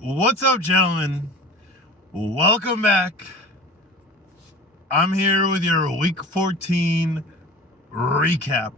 What's up, gentlemen? Welcome back. I'm here with your Week 14 recap.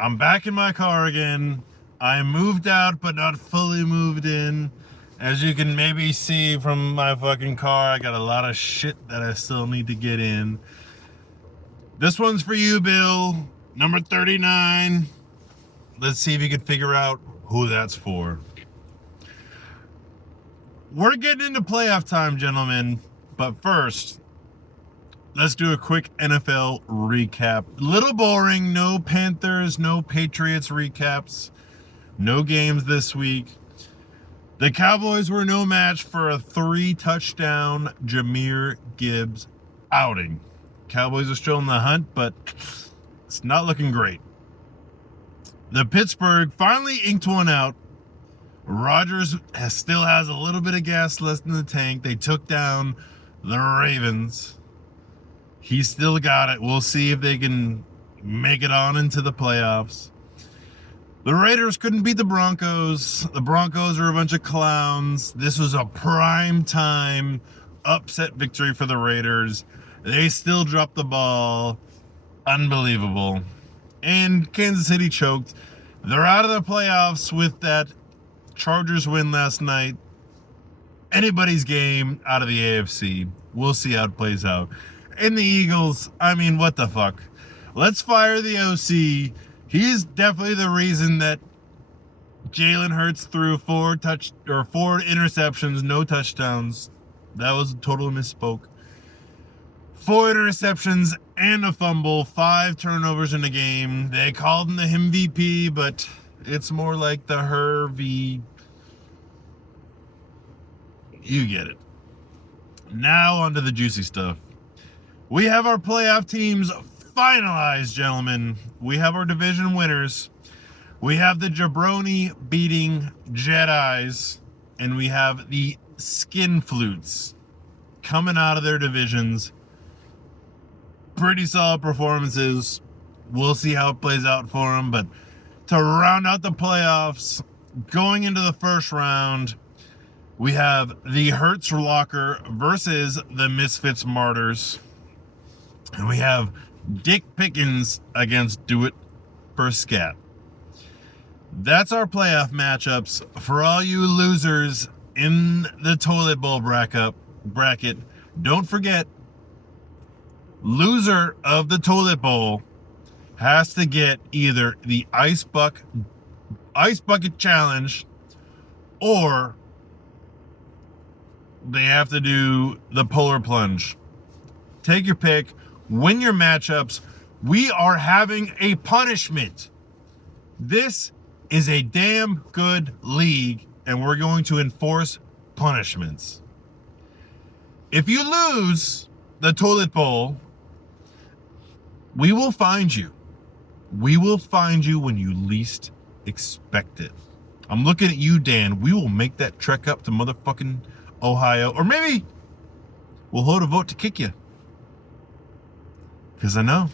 I'm back in my car again. I moved out, but not fully moved in. As you can maybe see from my fucking car, I got a lot of shit that I still need to get in. This one's for you, Bill. Number 39. Let's see if you can figure out who that's for. We're getting into playoff time, gentlemen. But first, let's do a quick NFL recap. Little boring. No Panthers, no Patriots recaps. No games this week. The Cowboys were no match for a 3-touchdown Jahmyr Gibbs outing. Cowboys are still in the hunt, but it's not looking great. The Pittsburgh finally inked one out. Rodgers still has a little bit of gas left in the tank. They took down the Ravens. He's still got it. We'll see if they can make it on into the playoffs. The Raiders couldn't beat the Broncos. The Broncos are a bunch of clowns. This was a prime time upset victory for the Raiders. They still dropped the ball. Unbelievable. And Kansas City choked. They're out of the playoffs with that Chargers win last night. Anybody's game out of the AFC. We'll see how it plays out. And the Eagles, I mean, what the fuck? Let's fire the OC. He's definitely the reason that Jalen Hurts threw four interceptions, no touchdowns. That was a total misspoke. 4 interceptions and a fumble, 5 turnovers in the game. They called him the MVP, but it's more like the Hervey. You get it. Now onto the juicy stuff. We have our playoff teams finalized, gentlemen. We have our division winners. We have the jabroni beating Jedis, and we have the skin flutes coming out of their divisions. Pretty solid performances. We'll see how it plays out for them, but to round out the playoffs, going into the first round, we have the Hertz Locker versus the Misfits Martyrs. And we have Dick Pickens against Do It for Scat. That's our playoff matchups. For all you losers in the toilet bowl bracket, don't forget, loser of the toilet bowl has to get either the ice bucket challenge, or they have to do the polar plunge. Take your pick. Win your matchups. We are having a punishment. This is a damn good league, and we're going to enforce punishments. If you lose the toilet bowl, we will find you. We will find you when you least expect it. I'm looking at you, Dan. We will make that trek up to motherfucking Ohio. Or maybe we'll hold a vote to kick you. Because I know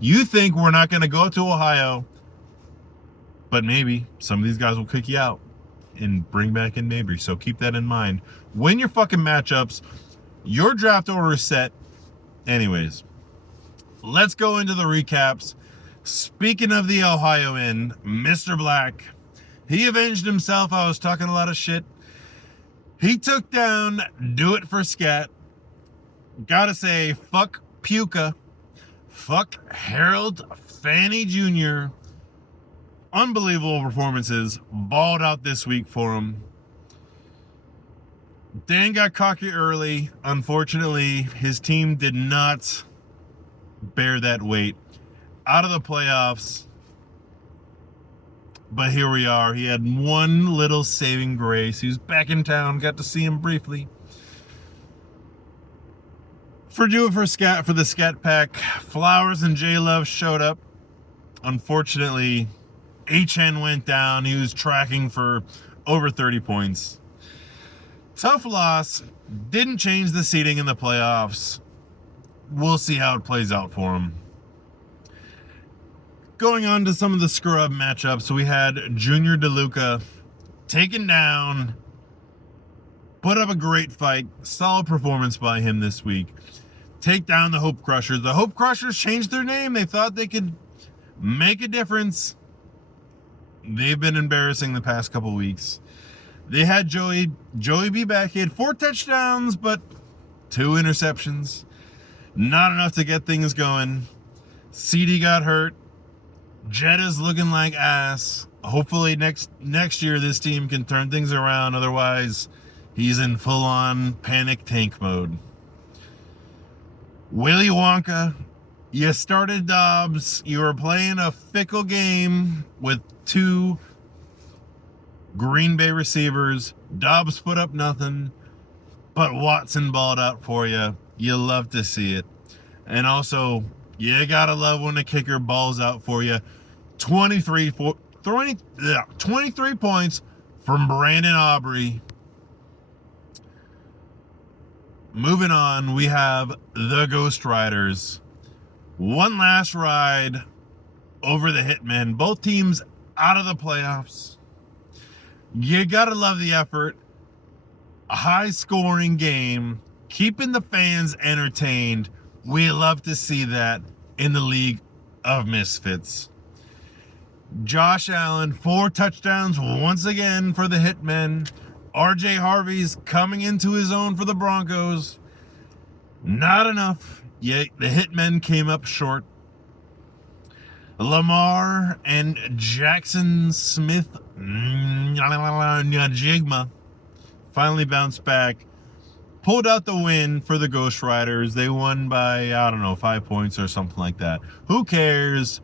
you think we're not going to go to Ohio, but maybe some of these guys will kick you out and bring back in Mabry. So keep that in mind. Win your fucking matchups. Your draft order is set. Anyways, let's go into the recaps. Speaking of the Ohioan, Mr. Black, he avenged himself. I was talking a lot of shit. He took down Do It for Scat. Gotta say, fuck Puka. Fuck Harold Fanny Jr. Unbelievable performances. Balled out this week for him. Dan got cocky early. Unfortunately, his team did not bear that weight. Out of the playoffs. But here we are. He had one little saving grace. He was back in town. Got to see him briefly. For Do It for Scat, for the Scat Pack, Flowers and J Love showed up. Unfortunately, HN went down. He was tracking for over 30 points. Tough loss. Didn't change the seeding in the playoffs. We'll see how it plays out for him. Going on to some of the scrub matchups, we had Junior DeLuca taking down Put up a great fight. Solid performance by him this week. Take down the Hope Crushers. The Hope Crushers changed their name. They thought they could make a difference. They've been embarrassing the past couple weeks. They had Joey be back. He had 4 touchdowns, but 2 interceptions. Not enough to get things going. CD got hurt. Jetta's looking like ass. Hopefully next year this team can turn things around. Otherwise, he's in full-on panic tank mode. Willy Wonka, you started Dobbs. You were playing a fickle game with 2 Green Bay receivers. Dobbs put up nothing, but Watson balled out for you. You love to see it. And also, you gotta love when the kicker balls out for you. 23 points from Brandon Aubrey. Moving on, we have the Ghost Riders. One last ride over the Hitmen. Both teams out of the playoffs. You gotta love the effort. A high-scoring game, keeping the fans entertained. We love to see that in the League of Misfits. Josh Allen, 4 touchdowns once again for the Hitmen. RJ Harvey's coming into his own for the Broncos. Not enough. Yet the Hitmen came up short. Lamar and Jackson Smith Jigma finally bounced back. Pulled out the win for the Ghost Riders. They won by, 5 points or something like that. Who cares?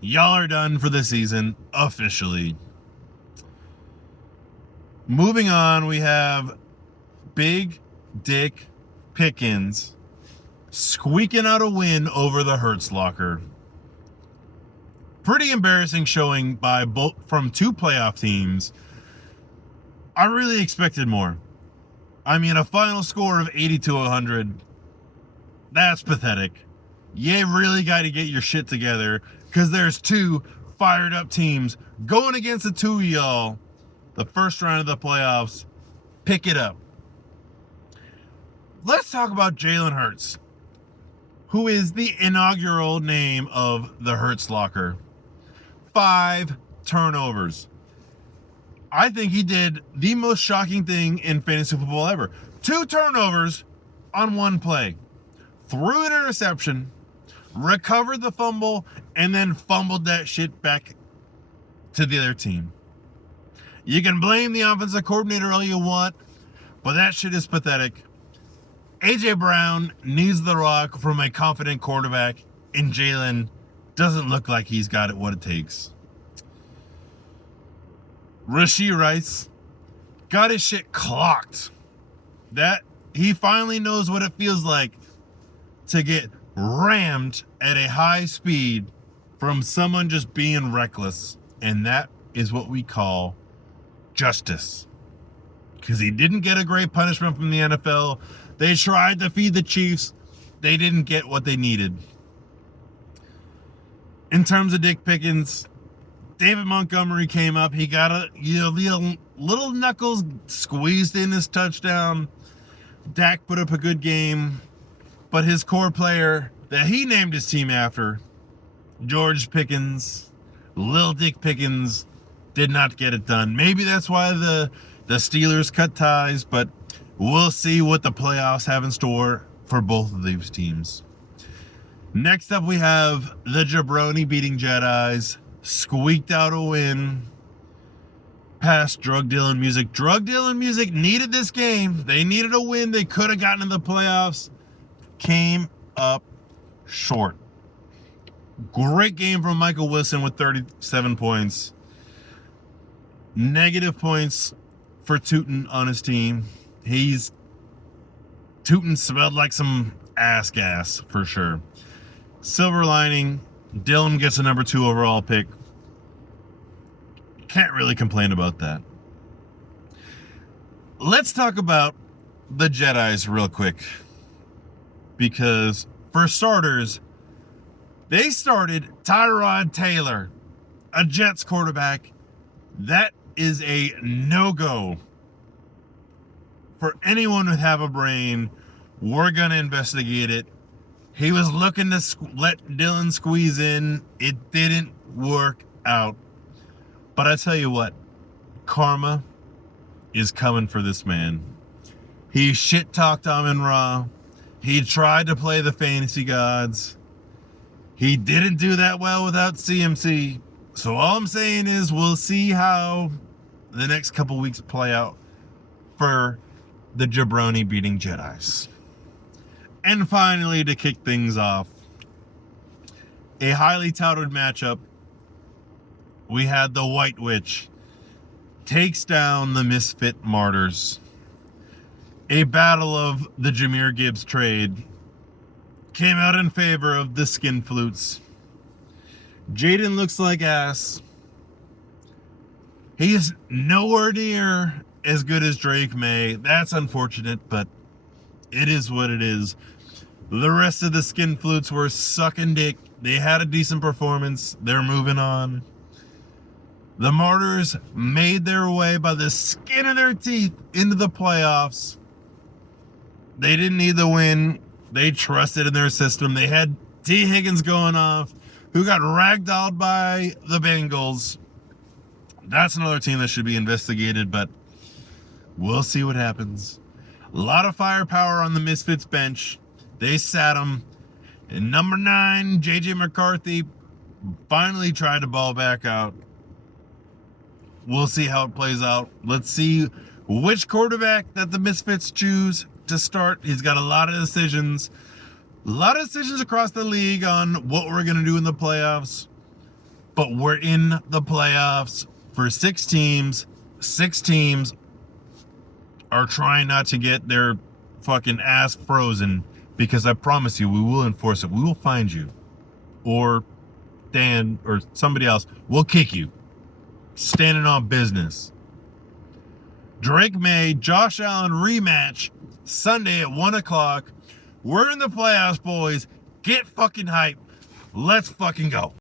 Y'all are done for the season, officially. Moving on, we have Big Dick Pickens squeaking out a win over the Hurts Locker. Pretty embarrassing showing by both from 2 playoff teams. I really expected more. I mean, a final score of 80-100. That's pathetic. You really got to get your shit together because there's 2 fired up teams going against the 2 of y'all. The first round of the playoffs. Pick it up. Let's talk about Jalen Hurts, who is the inaugural name of the Hurts Locker. 5 turnovers. I think he did the most shocking thing in fantasy football ever. 2 turnovers on 1 play. Threw an interception, recovered the fumble, and then fumbled that shit back to the other team. You can blame the offensive coordinator all you want, but that shit is pathetic. A.J. Brown needs the rock from a confident quarterback, and Jalen doesn't look like he's got what it takes. Rashee Rice got his shit clocked. That he finally knows what it feels like to get rammed at a high speed from someone just being reckless. And that is what we call justice. Because he didn't get a great punishment from the NFL. They tried to feed the Chiefs. They didn't get what they needed. In terms of Dick Pickens, David Montgomery came up. He got a little knuckles squeezed in his touchdown. Dak put up a good game. But his core player that he named his team after, George Pickens, Lil Dick Pickens, did not get it done. Maybe that's why the Steelers cut ties, but we'll see what the playoffs have in store for both of these teams. Next up, we have the Jabroni beating Jedis. Squeaked out a win past Drug Dealing Music. Drug Dealing Music needed this game. They needed a win. They could have gotten in the playoffs. Came up short. Great game from Michael Wilson with 37 points. Negative points for Tootin on his team. Tootin smelled like some ass gas for sure. Silver lining, Dylan gets a number 2 overall pick. Can't really complain about that. Let's talk about the Jedis real quick. Because, for starters, they started Tyrod Taylor, a Jets quarterback. That is a no-go for anyone who have a brain, we're going to investigate it. He was looking to let Dylan squeeze in. It didn't work out. But I tell you what, karma is coming for this man. He shit-talked Amon Ra. He tried to play the fantasy gods. He didn't do that well without CMC. So all I'm saying is we'll see how the next couple weeks play out for the jabroni beating Jedis. And finally, to kick things off, a highly touted matchup. We had the White Witch takes down the Misfit Martyrs. A battle of the Jameer Gibbs trade came out in favor of the Skin Flutes. Jaden looks like ass. He is nowhere near as good as Drake May. That's unfortunate, but it is what it is. The rest of the Skin Flutes were sucking dick. They had a decent performance. They're moving on. The Martyrs made their way by the skin of their teeth into the playoffs. They didn't need the win. They trusted in their system. They had T. Higgins going off, who got ragdolled by the Bengals. That's another team that should be investigated, but we'll see what happens. A lot of firepower on the Misfits bench. They sat him. And number 9, J.J. McCarthy, finally tried to ball back out. We'll see how it plays out. Let's see which quarterback that the Misfits choose to start. He's got a lot of decisions. A lot of decisions across the league on what we're going to do in the playoffs. But we're in the playoffs for 6 teams. 6 teams are trying not to get their fucking ass frozen, because I promise you, we will enforce it. We will find you. Or Dan or somebody else will kick you. Standing on business. Drake May, Josh Allen rematch Sunday at 1 o'clock. We're in the playoffs, boys. Get fucking hype. Let's fucking go.